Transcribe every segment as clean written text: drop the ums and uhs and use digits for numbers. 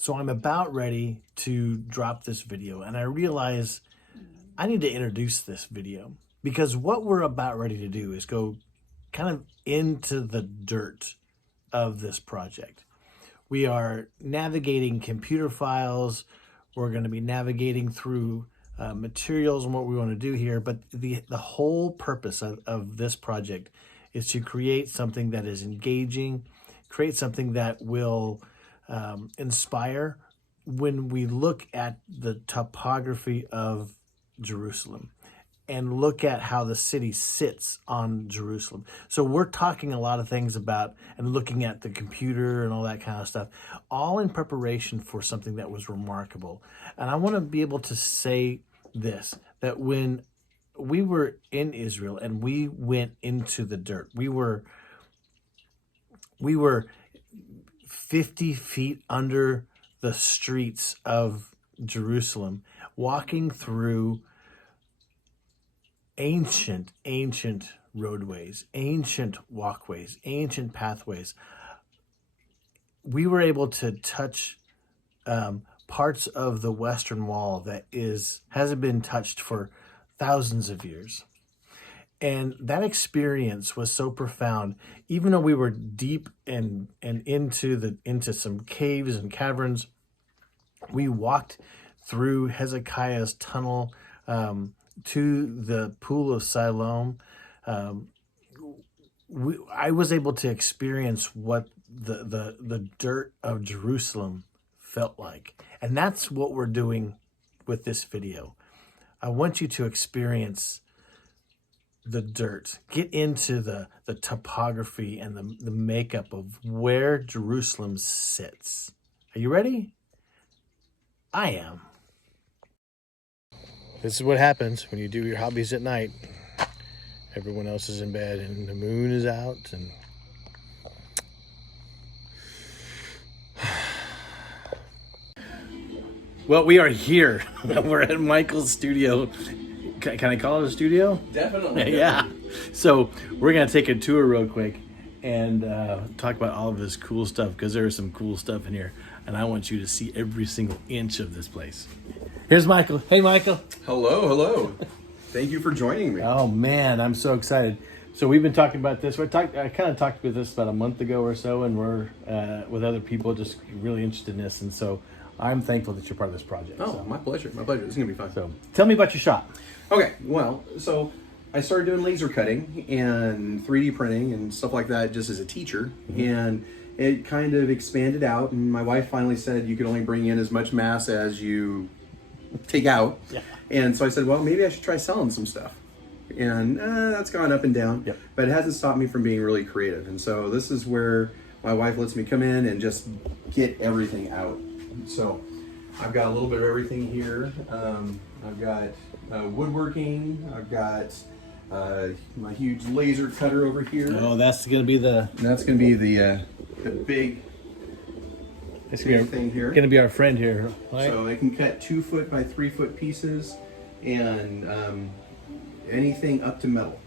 So I'm about ready to drop this video, and I realize I need to introduce this video because what we're about ready to do is go kind of into the dirt of this project. We are navigating computer files. We're going to be navigating through materials and what we want to do here. But the whole purpose of this project is to create something that is engaging, create something that will inspire when we look at the topography of Jerusalem and look at how the city sits on Jerusalem. So we're talking a lot of things about and looking at the computer and all that kind of stuff, all in preparation for something that was remarkable. And I want to be able to say this, that when we were in Israel and we went into the dirt, we were 50 feet under the streets of Jerusalem, walking through ancient roadways, ancient walkways, ancient pathways. We were able to touch parts of the Western Wall that hasn't been touched for thousands of years. And that experience was so profound, even though we were deep and into some caves and caverns. We walked through Hezekiah's tunnel to the pool of Siloam. I was able to experience what the dirt of Jerusalem felt like. And that's what we're doing with this video. I want you to experience the dirt, get into the topography and the makeup of where Jerusalem sits. Are you ready? I am. This is what happens when you do your hobbies at night. Everyone else is in bed and the moon is out and well, we are here. We're at Michael's studio. Can I call it a studio? Definitely. Yeah. So we're going to take a tour real quick and talk about all of this cool stuff because there is some cool stuff in here. And I want you to see every single inch of this place. Here's Michael. Hey, Michael. Hello. Thank you for joining me. Oh, man, I'm so excited. So we've been talking about this. I kind of talked about this about a month ago or so, and we're with other people just really interested in this. And so I'm thankful that you're part of this project. Oh, so. my pleasure. My pleasure. This is going to be fun. So tell me about your shop. Okay, well, so I started doing laser cutting and 3D printing and stuff like that just as a teacher. Mm-hmm. And it kind of expanded out. And my wife finally said you could only bring in as much mass as you take out. Yeah. And so I said, well, maybe I should try selling some stuff. And that's gone up and down. Yep. But it hasn't stopped me from being really creative. And so this is where my wife lets me come in and just get everything out. So I've got a little bit of everything here. I've got woodworking. I've got my huge laser cutter over here. Oh, that's going to be the big thing here. Going to be our friend here, right? So I can cut 2 foot by 3 foot pieces and anything up to metal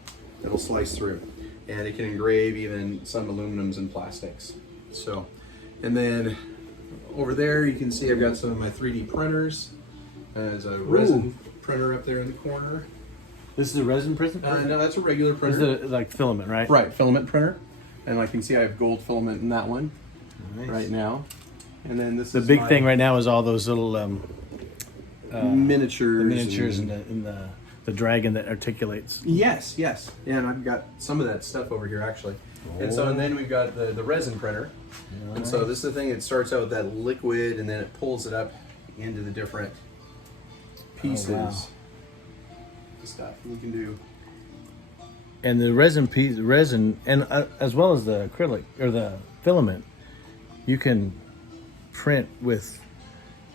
that'll slice through, and it can engrave even some aluminums and plastics. So, and then over there you can see I've got some of my 3D printers. There's a resin printer up there in the corner. This is a resin printer? No, that's a regular printer. This is like filament, right? Right, filament printer. And like you can see, I have gold filament in that one right now. And then this the is big thing right now is all those little miniatures. The miniatures and the dragon that articulates. Yes. Yeah, and I've got some of that stuff over here actually. Oh. And then we've got the resin printer. Nice. And so this is the thing, it starts out with that liquid and then it pulls it up into the different pieces. Oh, wow. Stuff we can do. And the resin, and as well as the acrylic or the filament, you can print with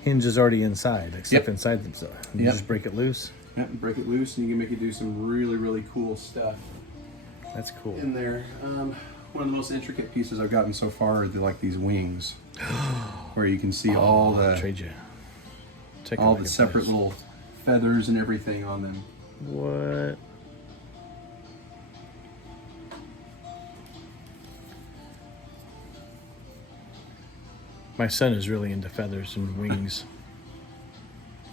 hinges already inside, like stuff inside them. You just break it loose. Yep, break it loose, and you can make it do some really cool stuff. That's cool. In there, one of the most intricate pieces I've gotten so far are these wings, where you can see all the separate little feathers and everything on them. What? My son is really into feathers and wings.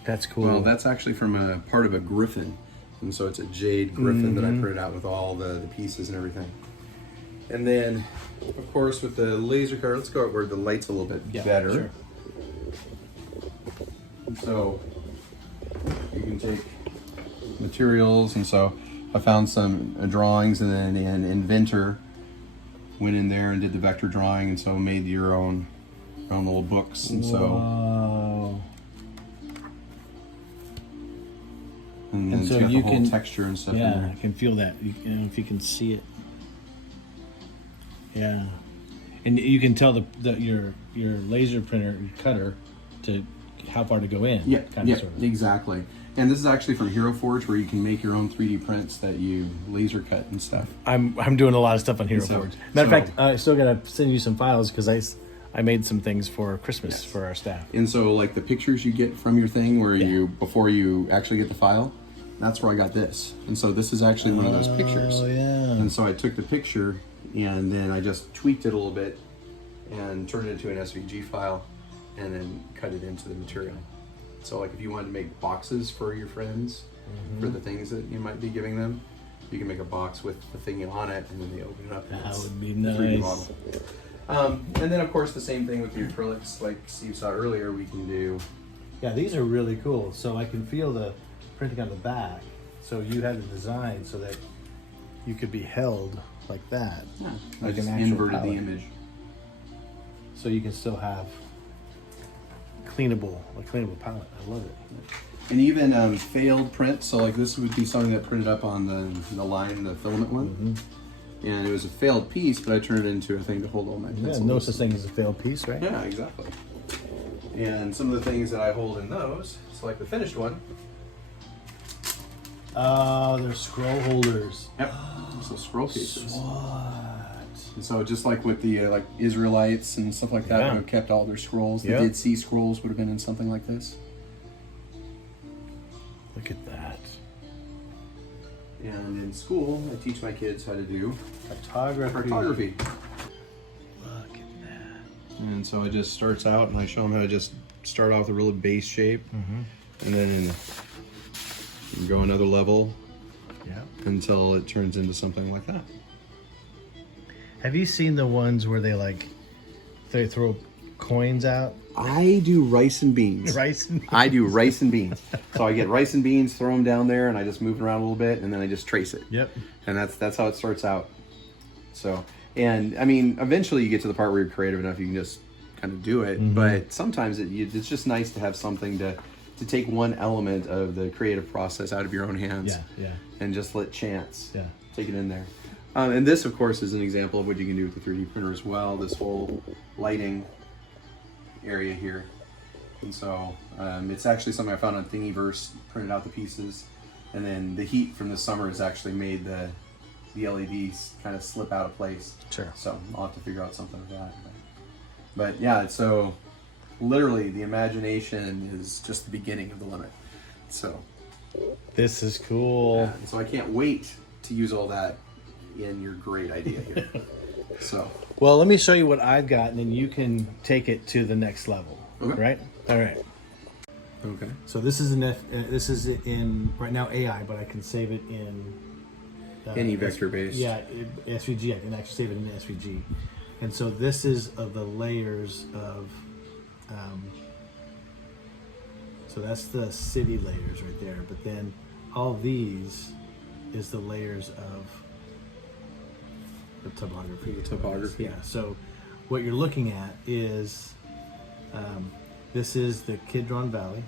That's cool. Well, that's actually from a part of a griffin. And so it's a jade griffin that I printed out with all the pieces and everything. And then, of course, with the laser cutter, let's go where the light's a little bit better. Sure. And so you can take materials, and so I found some drawings, and then an inventor went in there and did the vector drawing, and so made your own little books. And so Whoa. and then And so it's got you the whole can- texture and stuff in Yeah, there. I can feel that. You know, if you can see it. Yeah, and you can tell your laser printer cutter to how far to go in. Yeah, kind yeah, of, sort of. exactly. And this is actually from Hero Forge, where you can make your own 3D prints that you laser cut and stuff. I'm doing a lot of stuff on Hero So- Forge. Matter so- of fact, I still gotta send you some files because I made some things for Christmas Yes. for our staff. And so, like the pictures you get from your thing, where Yeah. you before you actually get the file, that's where I got this. And so this is actually one of those pictures. Oh yeah. And so I took the picture and then I just tweaked it a little bit and turned it into an SVG file and then cut it into the material. So like if you wanted to make boxes for your friends for the things that you might be giving them, you can make a box with the thing on it and then they open it up. And That it's would be a 3D nice. model. And then of course the same thing with the acrylics, like Steve saw earlier, we can do. Yeah, these are really cool. So I can feel the printing on the back. So you had the design so that you could be held like that. I Like just an actual inverted the palette. image. So you can still have a cleanable palette. I love it. And even failed prints. So like this would be something that printed up on the line, the filament one. And it was a failed piece, but I turned it into a thing to hold all my Yeah, pencils. no such thing as a failed piece, right? Yeah, exactly. And some of the things that I hold in those, so like the finished one. Oh, they're scroll holders. Yep. So scroll cases. What? And so just like with the like Israelites and stuff like that, Yeah. would have kept all their scrolls. Yeah. The Dead Sea Scrolls would have been in something like this. Look at that. And in school, I teach my kids how to do Cartography. cartography. Look at that. And so it just starts out, and I show them how to just start off with a really base shape, and then go another level Yeah. until it turns into something like that. Have you seen the ones where they throw coins out? I do rice and beans. Rice and I do rice and beans. So I get rice and beans, throw them down there, and I just move it around a little bit, and then I just trace it. Yep. And that's how it starts out. So, and I mean, eventually you get to the part where you're creative enough, you can just kind of do it. But sometimes it's just nice to have something to take one element of the creative process out of your own hands. Yeah. And just let chance Yeah. take it in there. And this, of course, is an example of what you can do with the 3D printer as well. This whole lighting area here. And so it's actually something I found on Thingiverse, printed out the pieces. And then the heat from the summer has actually made the LEDs kind of slip out of place. Sure. So I'll have to figure out something with that. But yeah, so literally the imagination is just the beginning of the limit. So, This is cool. and so I can't wait to use all that in your great idea here. So, Well, let me show you what I've got, and then you can take it to the next level. Okay. Right? All right. okay. So this is this is in right now AI, but I can save it in Any vector based. Yeah, SVG. I can actually save it in SVG. And so this is of the layers of. So that's the city layers right there, but then all these is the layers of the topography. The topography. Yeah. So what you're looking at is this is the Kidron Valley,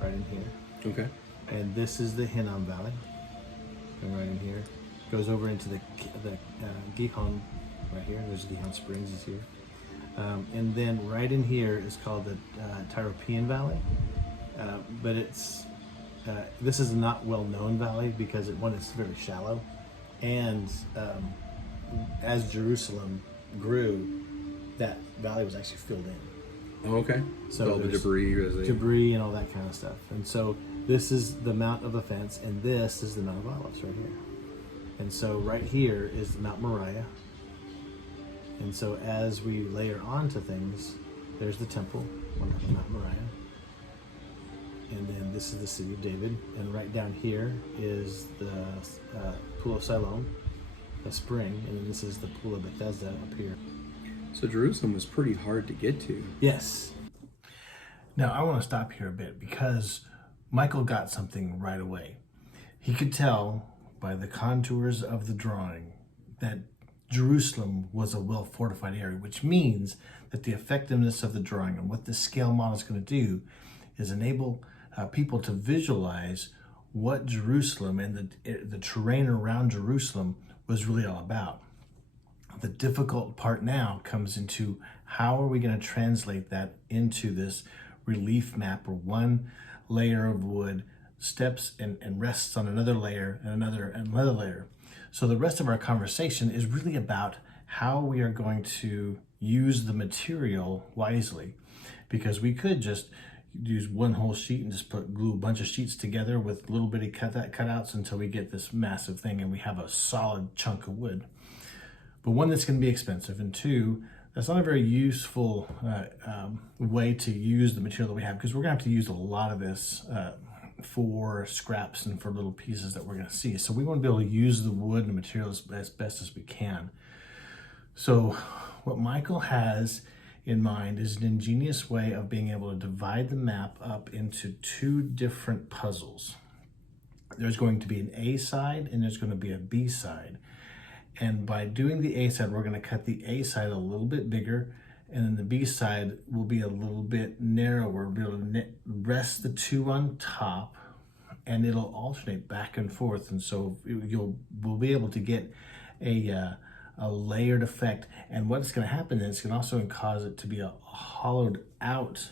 right in here. Okay. And this is the Hinnom Valley, and right in here. Goes over into the Gihon, right here. There's Gihon Springs is here. And then right in here is called the Tyropean Valley. But it's, this is a not well-known valley because it's very shallow. And as Jerusalem grew, that valley was actually filled in. Oh, okay. So all the there's debris. debris and all that kind of stuff. And so this is the Mount of Offense, and this is the Mount of Olives right here. And so right here is Mount Moriah. And so as we layer onto things, There's the temple, one of Mount Moriah. And then this is the city of David. And right down here is the Pool of Siloam, a spring. And then this is the Pool of Bethesda up here. So Jerusalem was pretty hard to get to. Yes. Now I want to stop here a bit because Michael got something right away. He could tell by the contours of the drawing that Jerusalem was a well-fortified area, which means that the effectiveness of the drawing and what the scale model is going to do is enable people to visualize what Jerusalem and the terrain around Jerusalem was really all about. The difficult part now comes into how are we going to translate that into this relief map where one layer of wood steps and rests on another layer and another layer. So the rest of our conversation is really about how we are going to use the material wisely, because we could just use one whole sheet and just glue a bunch of sheets together with little bitty cutouts until we get this massive thing and we have a solid chunk of wood. But one, that's going to be expensive, and two, that's not a very useful way to use the material that we have, because we're going to have to use a lot of this for scraps and for little pieces that we're going to see. So we want to be able to use the wood and the materials as best as we can. So what Michael has in mind is an ingenious way of being able to divide the map up into two different puzzles. There's going to be an A side and there's going to be a B side. And by doing the A side, we're going to cut the A side a little bit bigger, and then the B side will be a little bit narrower. We'll be able to rest the two on top, and it'll alternate back and forth. And so we'll be able to get a layered effect. And what's going to happen is it's going to also cause it to be a hollowed out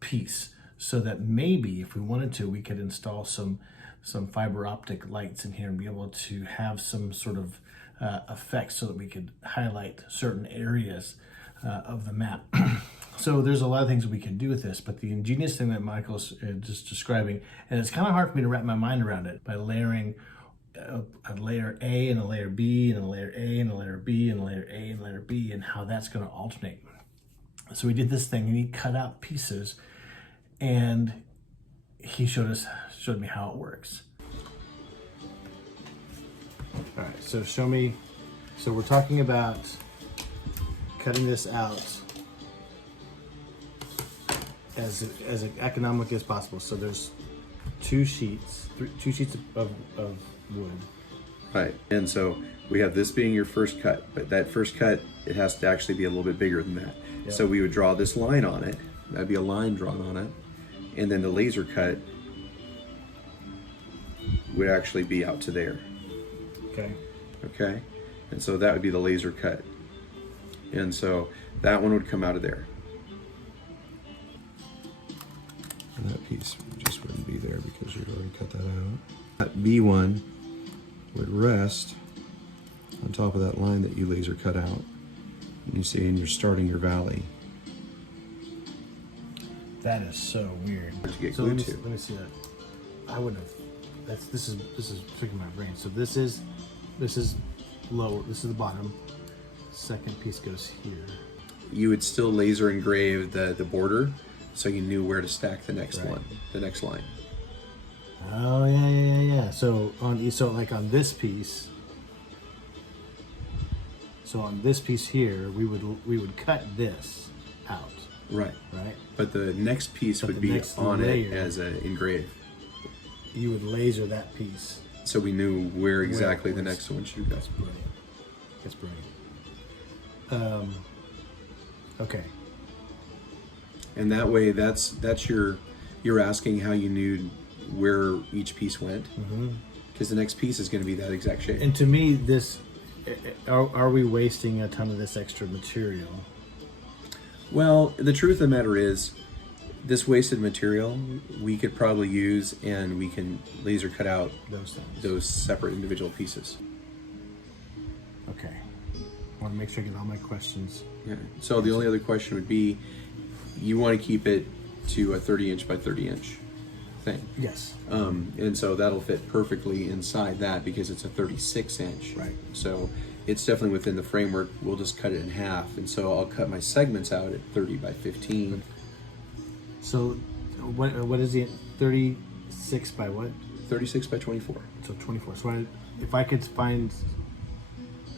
piece, so that maybe if we wanted to, we could install some fiber optic lights in here and be able to have some sort of effect so that we could highlight certain areas of the map. So there's a lot of things we can do with this, but the ingenious thing that Michael's just describing, and it's kind of hard for me to wrap my mind around it, by layering a layer A and a layer B and a layer A and a layer B and a layer A and a layer B, and how that's going to alternate. So we did this thing and he cut out pieces and he showed me how it works. All right, so show me. So we're talking about cutting this out as economic as possible. So there's two sheets of wood. Right, and so we have this being your first cut, but that first cut, it has to actually be a little bit bigger than that. Yep. So we would draw this line on it. That'd be a line drawn on it. And then the laser cut would actually be out to there. Okay, and so that would be the laser cut, and so that one would come out of there, and that piece just wouldn't be there because you've already cut that out. That B1 would rest on top of that line that you laser cut out, and you see, and you're starting your valley. That is so weird. So let me see that. I would have. This is tricking my brain. So this is lower. This is the bottom. Second piece goes here. You would still laser engrave the border, so you knew where to stack the next one, the next line. Oh yeah. So on this piece. So on this piece here, we would cut this out. Right. Right. But the next piece would be on it as an engrave. You would laser that piece. So we knew where exactly the next one should go. That's brilliant. Okay. And that way, that's you're asking how you knew where each piece went, because the next piece is going to be that exact shape. And to me, this are we wasting a ton of this extra material? Well, the truth of the matter is, this wasted material we could probably use, and we can laser cut out those separate individual pieces. Okay. I want to make sure I get all my questions. Yeah. So the only other question would be, you want to keep it to a 30-inch by 30-inch thing. Yes. And so that'll fit perfectly inside that because it's a 36-inch. Right. So it's definitely within the framework. We'll just cut it in half, and so I'll cut my segments out at 30 by 15. So what is it? 36 by what? 36 by 24. So 24. So if I could find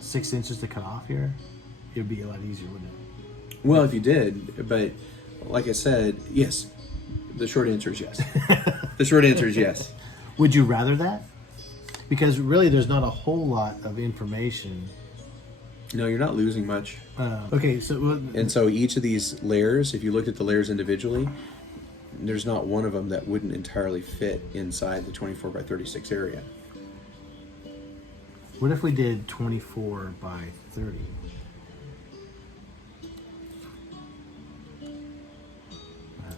6 inches to cut off here, it would be a lot easier, wouldn't it? Well, if you did, but like I said, yes. The short answer is yes. The short answer is yes. Would you rather that? Because really, there's not a whole lot of information. No, you're not losing much. Okay, so And so each of these layers, if you looked at the layers individually, there's not one of them that wouldn't entirely fit inside the 24 by 36 area. what if we did 24 by 30?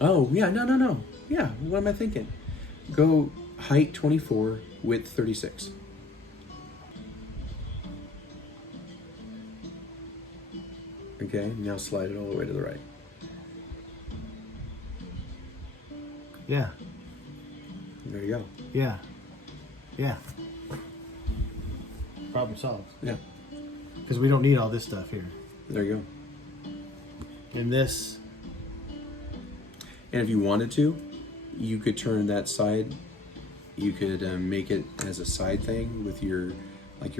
Oh, yeah, no. Yeah, what am I thinking? Go height 24, width 36. Okay, now slide it all the way to the right. Yeah, There you go. yeah. Problem solved. Yeah, Because we don't need all this stuff here. there you go. And this, And if you wanted to, you could turn that side. You could make it as a side thing with your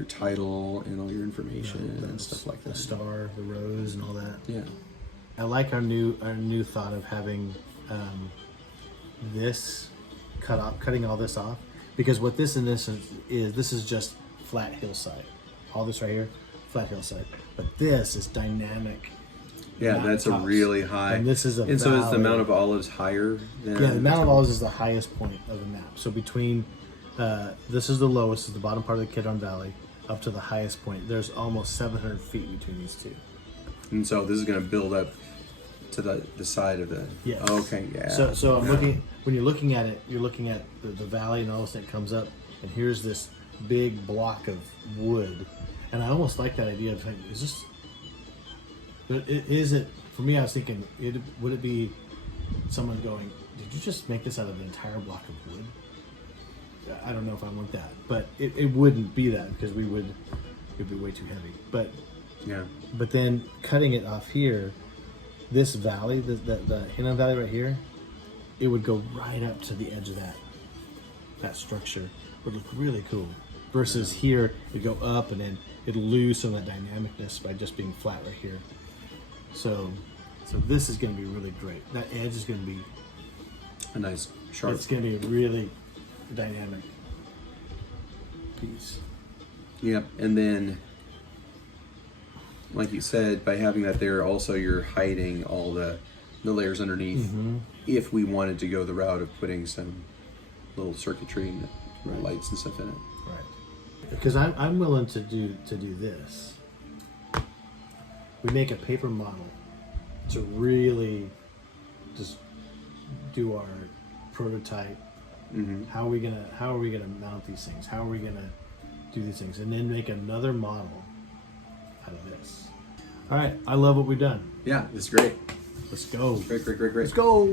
title and all your information and stuff like the that. star, the rose, and all that. Yeah. I like our new thought of having this cutting all this off, because what this in this is this is just flat hillside. All this right here, flat hillside. But this is dynamic. Yeah, that's a mountaintops. really high. And this is a And so is the valley. Mount of Olives higher than? Yeah, the Mount of Olives is the highest point of the map. So between this is the lowest, is the bottom part of the Kidron Valley, up to the highest point. There's almost 700 feet between these two. And so this is going to build up to the side of the. Yes. Okay. Yeah. So I'm Yeah. looking, when you're looking at it, you're looking at the valley, and all of a sudden it comes up, and here's this big block of wood. And I almost like that idea of, like, is this, but is it, for me, I was thinking, would it be someone going, did you just make this out of an entire block of wood? I don't know if I want that, but it wouldn't be that, because it'd be way too heavy. Yeah. But then cutting it off here, this valley, the Hinnom Valley right here, it would go right up to the edge of that structure. Would look really cool. Versus here, it'd go up and then it'd lose some of that dynamicness by just being flat right here. So this is going to be really great. That edge is going to be, A nice sharp. it's going to be a really dynamic piece. Yep. And then, like you said, by having that there, also you're hiding all the layers underneath. Mm-hmm. If we wanted to go the route of putting some little circuitry and lights and stuff in it. Right. Because I'm willing to do this. We make a paper model to really just do our prototype. Mm-hmm. How are we gonna mount these things? How are we gonna do these things? And then make another model out of this. All right, I love what we've done. Yeah, it's great. Let's go. Great. Let's go.